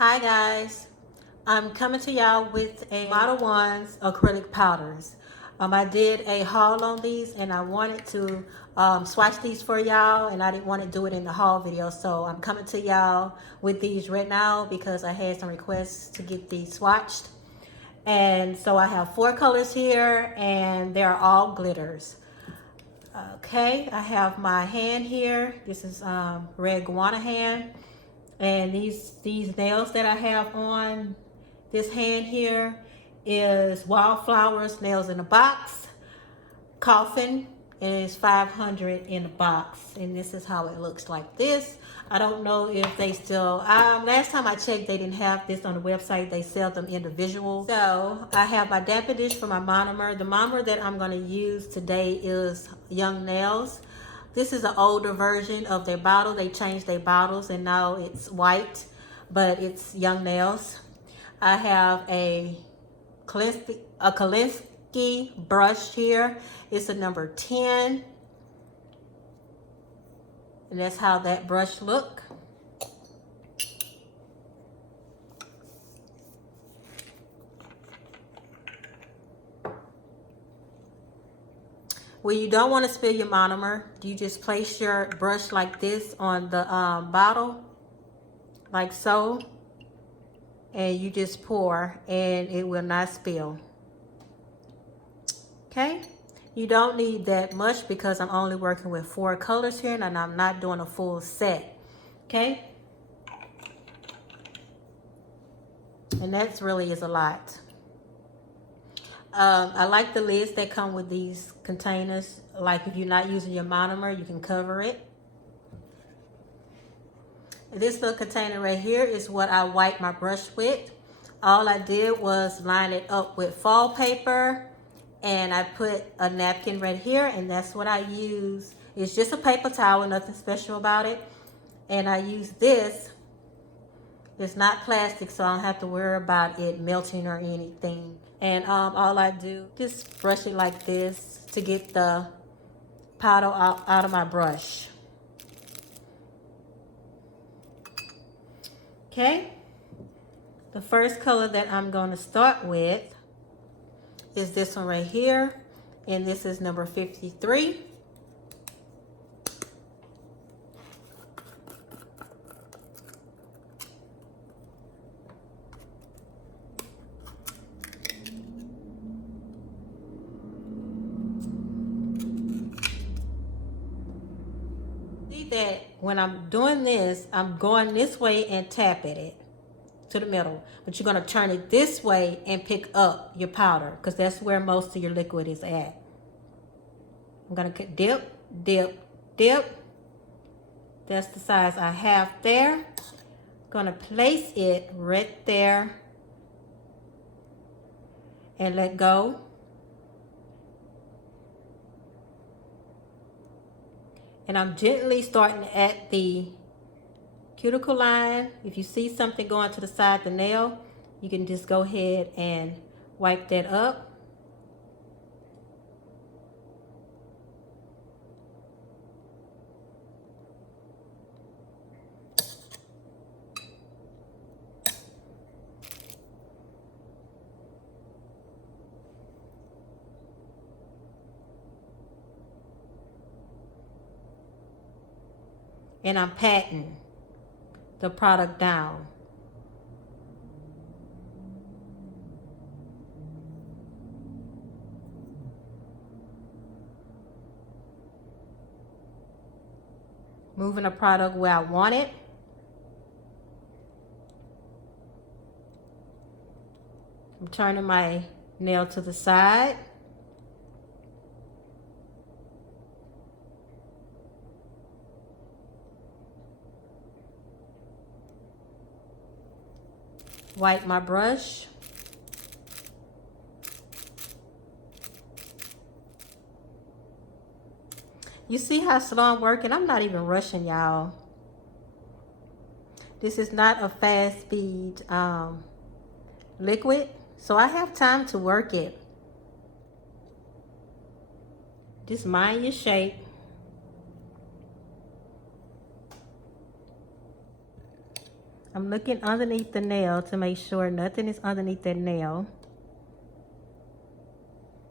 Hi guys, I'm coming to y'all with a ModelOnes acrylic powders. I did a haul on these and I wanted to swatch these for y'all, and I didn't want to do it in the haul video, so I'm coming to y'all with these right now because I had some requests to get these swatched. And so I have 4 colors here and they're all glitters. Okay, I have my hand here. This is red DaWanda hand. And these nails that I have on this hand here is Wildflowers nails in a box, coffin, and it's 500 in a box. And this is how it looks like this. I don't know if they still, last time I checked, they didn't have this on the website. They sell them individual. So I have my damper dish for my monomer. The monomer that I'm going to use today is Young Nails. This is an older version of their bottle. They changed their bottles and now it's white, but it's Young Nails. I have a Acrylics brush here. It's a number 10. And that's how that brush look. When you don't want to spill your monomer, you just place your brush like this on the bottle, like so, and you just pour and it will not spill. Okay, you don't need that much because I'm only working with 4 colors here and I'm not doing a full set. Okay, and that's really is a lot. I like the lids that come with these containers. Like if you're not using your monomer, you can cover it. This little container right here is what I wipe my brush with. All I did was line it up with foil paper, and I put a napkin right here, and that's what I use. It's just a paper towel, nothing special about it. And I use this. It's not plastic, so I don't have to worry about it melting or anything. And all I do, just brush it like this to get the powder out of my brush. Okay, the first color that I'm going to start with is this one right here, and this is number 53. That when I'm doing this, I'm going this way and tap at it to the middle, but you're going to turn it this way and pick up your powder because that's where most of your liquid is at. I'm going to dip, dip, dip. That's the size I have there. Going to place it right there and let go. And I'm gently starting at the cuticle line. If you see something going to the side of the nail, you can just go ahead and wipe that up. And I'm patting the product down. Moving the product where I want it. I'm turning my nail to the side. Wipe my brush. You see how slow I'm working? I'm not even rushing, y'all. This is not a fast speed liquid, so I have time to work it. Just mind your shape. I'm looking underneath the nail to make sure nothing is underneath that nail.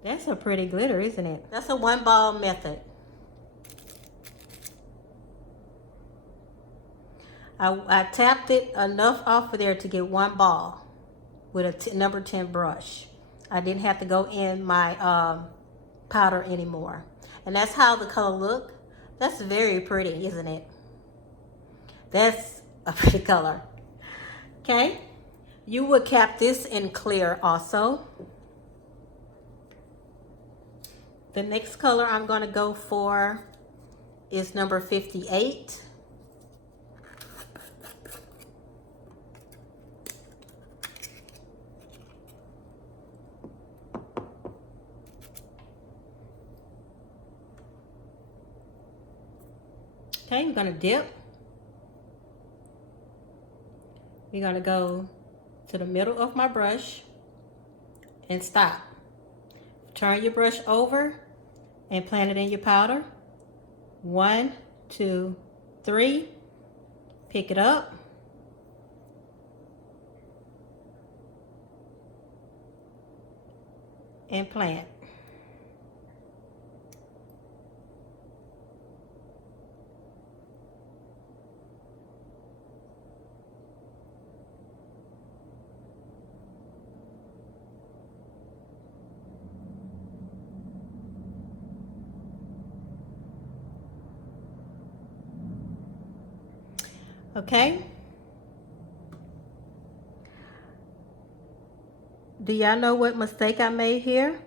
That's a pretty glitter, isn't it? That's a one ball method. I tapped it enough off of there to get one ball with a number 10 brush. I didn't have to go in my powder anymore. And that's how the color look. That's very pretty, isn't it? That's a pretty color. Okay, you would cap this in clear also. The next color I'm going to go for is number 58. Okay, we're going to dip. We're going to go to the middle of my brush and stop. Turn your brush over and plant it in your powder. 1, 2, 3. Pick it up. And plant. Okay. Do y'all know what mistake I made here?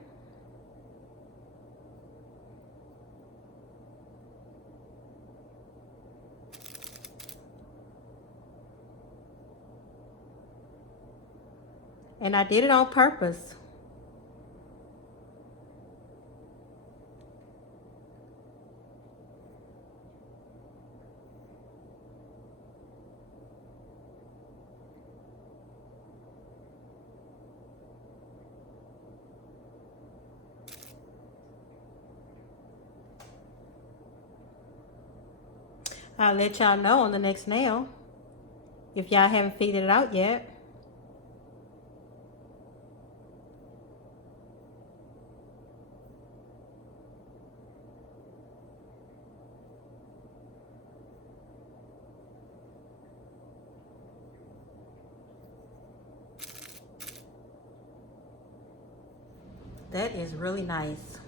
And I did it on purpose. I'll let y'all know on the next nail if y'all haven't figured it out yet. That is really nice.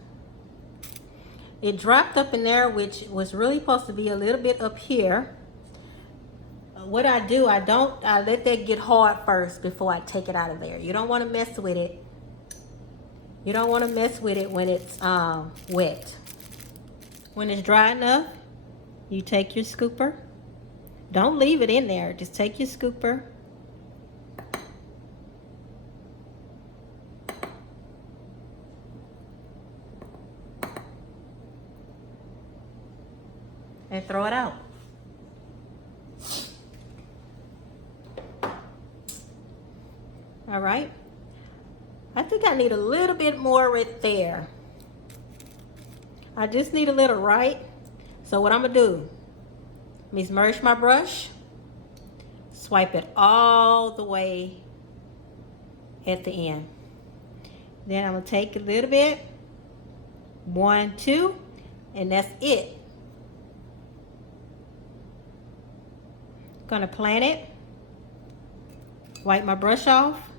It dropped up in there, which was really supposed to be a little bit up here. What I do, I let that get hard first before I take it out of there. You don't want to mess with it. You don't want to mess with it when it's wet. When it's dry enough, you take your scooper. Don't leave it in there. Just take your scooper. And throw it out. All right. I think I need a little bit more right there. I just need a little, right? So what I'm gonna do, let me merge my brush, swipe it all the way at the end. Then I'm gonna take a little bit, 1, 2, and that's it. Gonna plant it, wipe my brush off.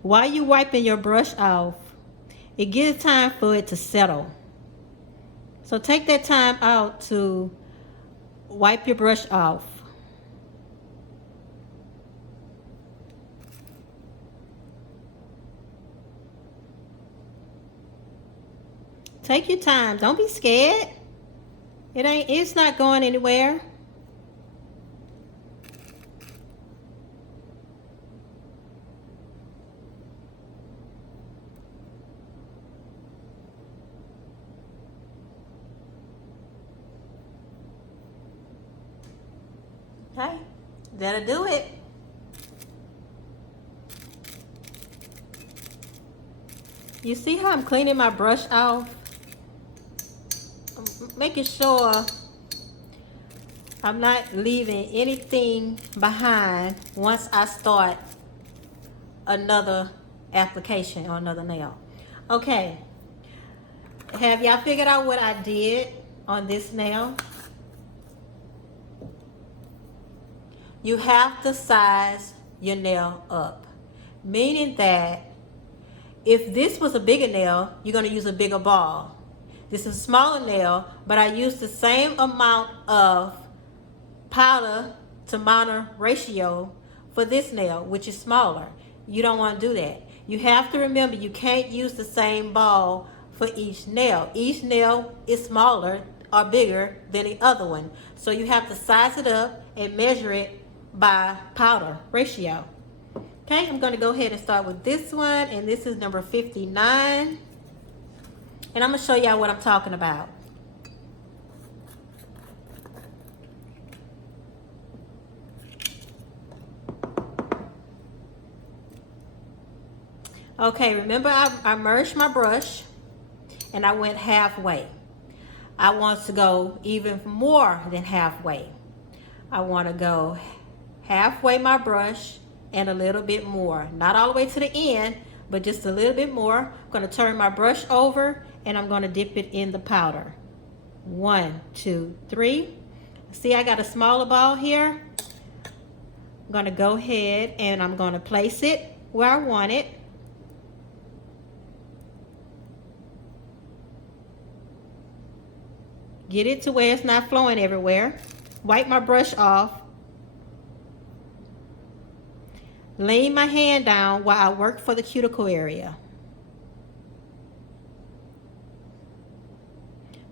While you're wiping your brush off, it gives time for it to settle. So take that time out to wipe your brush off. Take your time. Don't be scared. It's not going anywhere. Okay, that'll do it. You see how I'm cleaning my brush off? I'm making sure I'm not leaving anything behind once I start another application or another nail. Okay, have y'all figured out what I did on this nail? You have to size your nail up, meaning that if this was a bigger nail, you're going to use a bigger ball. This is a smaller nail, but I used the same amount of powder to mono ratio for this nail, which is smaller. You don't want to do that. You have to remember you can't use the same ball for each nail. Each nail is smaller or bigger than the other one. So you have to size it up and measure it by powder ratio. Okay, I'm going to go ahead and start with this one, and this is number 59. And I'm going to show y'all what I'm talking about. Okay, remember I merged my brush and I went halfway. I want to go even more than halfway. I want to go halfway my brush and a little bit more. Not all the way to the end, but just a little bit more. I'm going to turn my brush over and I'm going to dip it in the powder. 1, 2, 3. See, I got a smaller ball here. I'm going to go ahead and I'm going to place it where I want it. Get it to where it's not flowing everywhere. Wipe my brush off. Lean my hand down while I work for the cuticle area.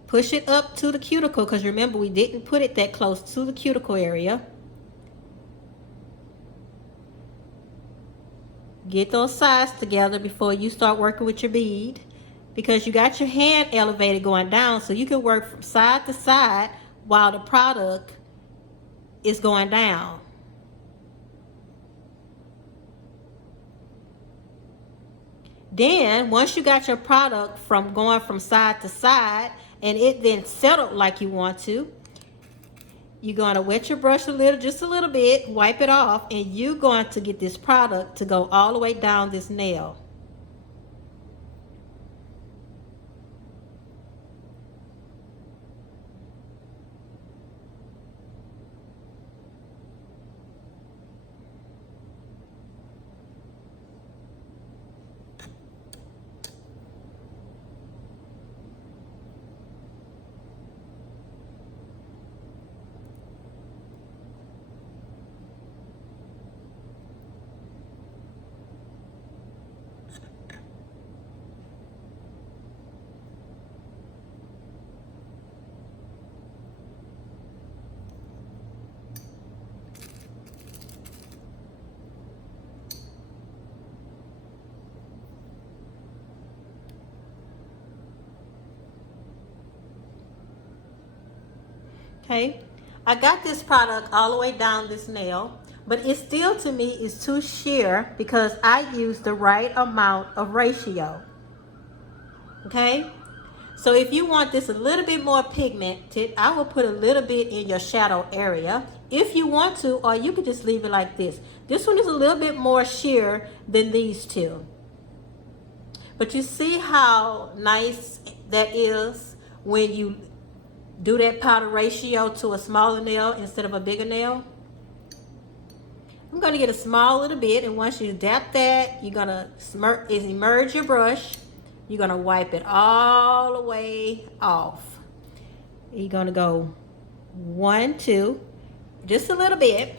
Push it up to the cuticle, because remember we didn't put it that close to the cuticle area. Get those sides together before you start working with your bead, because you got your hand elevated going down, so you can work from side to side while the product is going down. Then once you got your product from going from side to side and it then settled like you want to, you're going to wet your brush a little, just a little bit, wipe it off, and you're going to get this product to go all the way down this nail. Okay, I got this product all the way down this nail, but it still to me is too sheer because I used the right amount of ratio. Okay, so if you want this a little bit more pigmented, I will put a little bit in your shadow area if you want to, or you could just leave it like this. This one is a little bit more sheer than these two. But you see how nice that is when you do that powder ratio to a smaller nail instead of a bigger nail. I'm going to get a small little bit, and once you dab that, you're going to immerse your brush. You're going to wipe it all the way off. You're going to go 1, 2, just a little bit,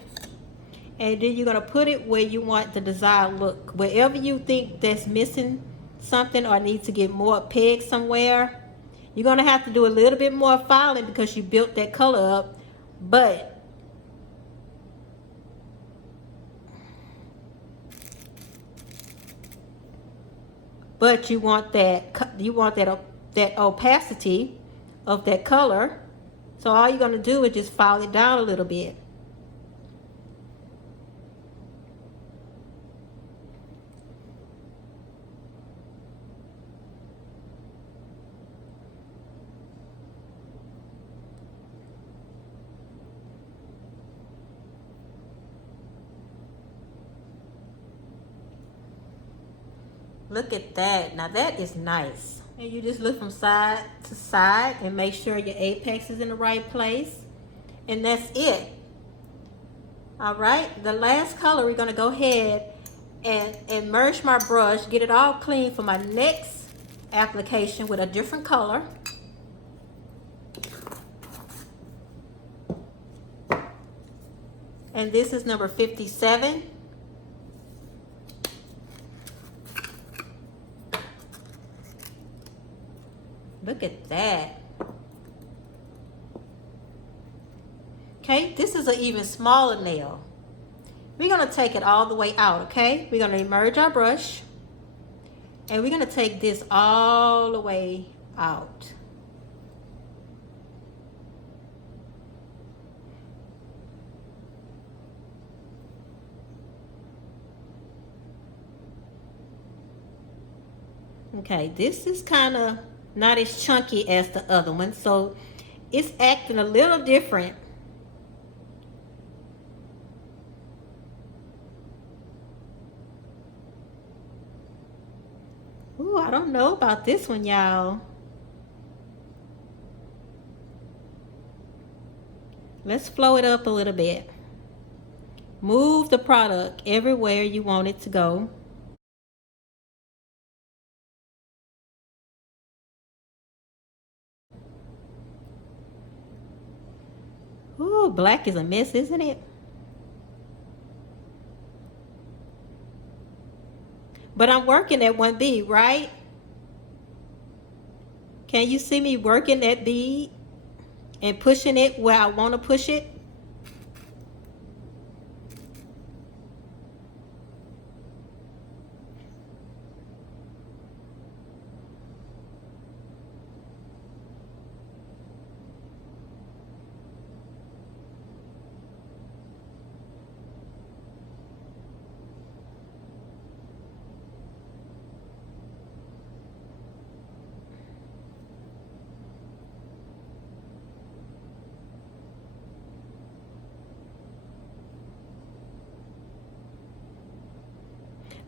and then you're going to put it where you want the desired look. Wherever you think that's missing something or needs to get more peg somewhere, you're going to have to do a little bit more filing because you built that color up, but you want that opacity of that color. So all you're going to do is just file it down a little bit. Look at that. Now that is nice. And you just look from side to side and make sure your apex is in the right place. And that's it. All right, the last color, we're gonna go ahead and merge my brush, get it all clean for my next application with a different color. And this is number 57. Look at that. Okay, this is an even smaller nail. We're gonna take it all the way out, okay? We're gonna immerse our brush and we're gonna take this all the way out. Okay, this is kind of not as chunky as the other one, so it's acting a little different. Ooh, I don't know about this one, y'all. Let's flow it up a little bit. Move the product everywhere you want it to go. Ooh, black is a mess, isn't it? But I'm working at one bead, right? Can you see me working that bead and pushing it where I want to push it?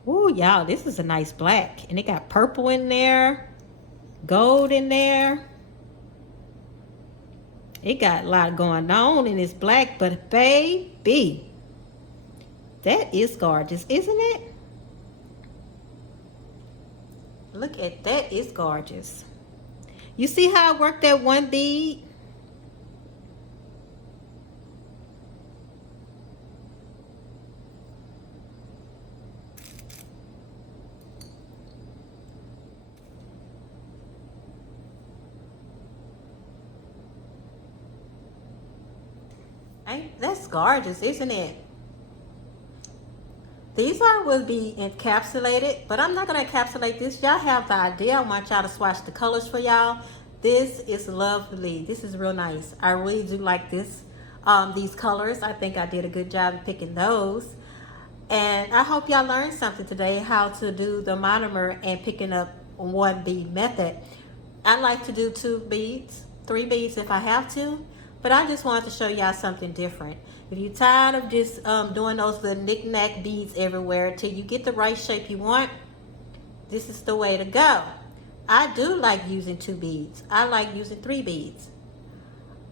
Ooh, y'all, this is a nice black. And it got purple in there, gold in there. It got a lot going on in this black, but baby, that is gorgeous, isn't it? Look at that, it's gorgeous. You see how I worked that one bead? That's gorgeous, isn't it? These will be encapsulated, but I'm not going to encapsulate this. Y'all have the idea. I want y'all to swatch the colors for y'all. This is lovely. This is real nice. I really do like this. These colors. I think I did a good job of picking those. And I hope y'all learned something today, how to do the monomer and picking up one bead method. I like to do 2 beads, 3 beads if I have to. But I just wanted to show y'all something different. If you're tired of just doing those little knick-knack beads everywhere till you get the right shape you want, this is the way to go. I do like using 2 beads. I like using 3 beads.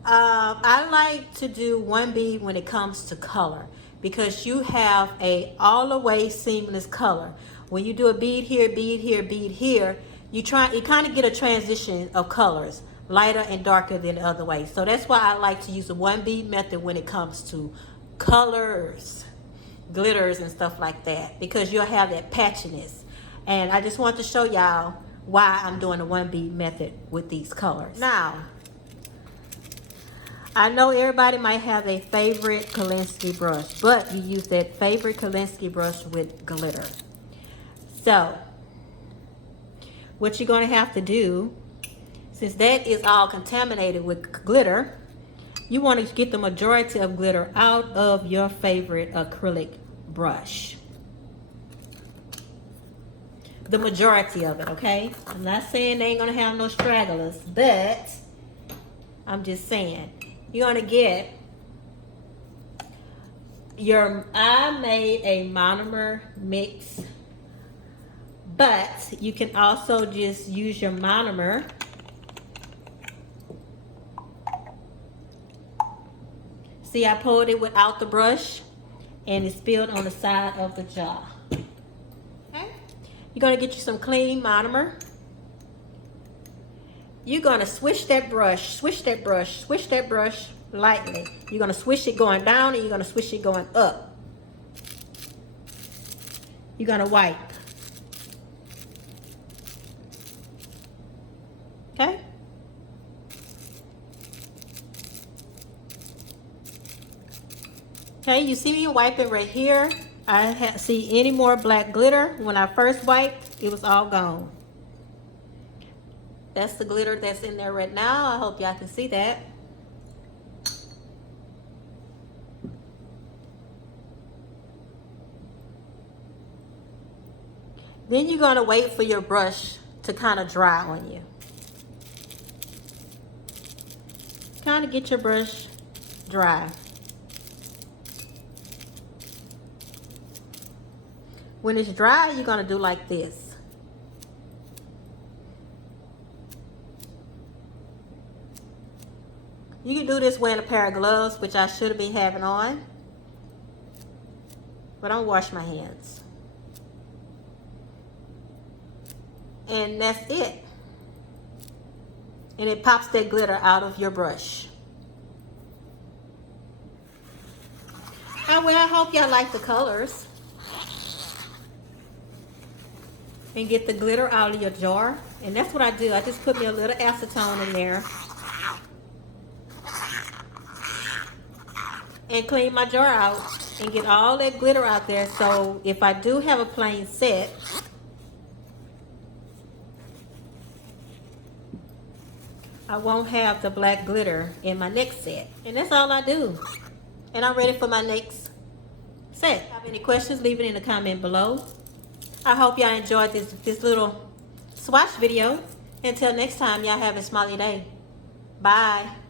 I like to do 1 bead when it comes to color because you have a all the way seamless color. When you do a bead here, bead here, bead here, you kind of get a transition of colors, lighter and darker than the other way. So that's why I like to use the 1 bead method when it comes to colors, glitters and stuff like that, because you'll have that patchiness. And I just want to show y'all why I'm doing the 1 bead method with these colors. Now, I know everybody might have a favorite Kolinsky brush, but you use that favorite Kolinsky brush with glitter. So what you're going to have to do, since that is all contaminated with glitter, you want to get the majority of glitter out of your favorite acrylic brush. The majority of it, okay? I'm not saying they ain't going to have no stragglers, but I'm just saying. You're going to get I made a monomer mix But you can also just use your monomer. See, I pulled it without the brush and it spilled on the side of the jar. Okay. You're gonna get you some clean monomer. You're gonna swish that brush, swish that brush, swish that brush lightly. You're gonna swish it going down and you're gonna swish it going up. You're gonna wipe. Okay? Okay, you see me wiping right here. I don't see any more black glitter. When I first wiped, it was all gone. That's the glitter that's in there right now. I hope y'all can see that. Then you're gonna wait for your brush to kind of dry on you. Kind of get your brush dry. When it's dry, you're gonna do like this. You can do this wearing a pair of gloves, which I should be having on, but I don't wash my hands. And that's it. And it pops that glitter out of your brush. Well, I hope y'all like the colors. And get the glitter out of your jar. And that's what I do. I just put me a little acetone in there. And clean my jar out. And get all that glitter out there. So if I do have a plain set, I won't have the black glitter in my next set. And that's all I do. And I'm ready for my next set. If you have any questions, leave it in the comment below. I hope y'all enjoyed this little swatch video. Until next time, y'all have a smiley day. Bye.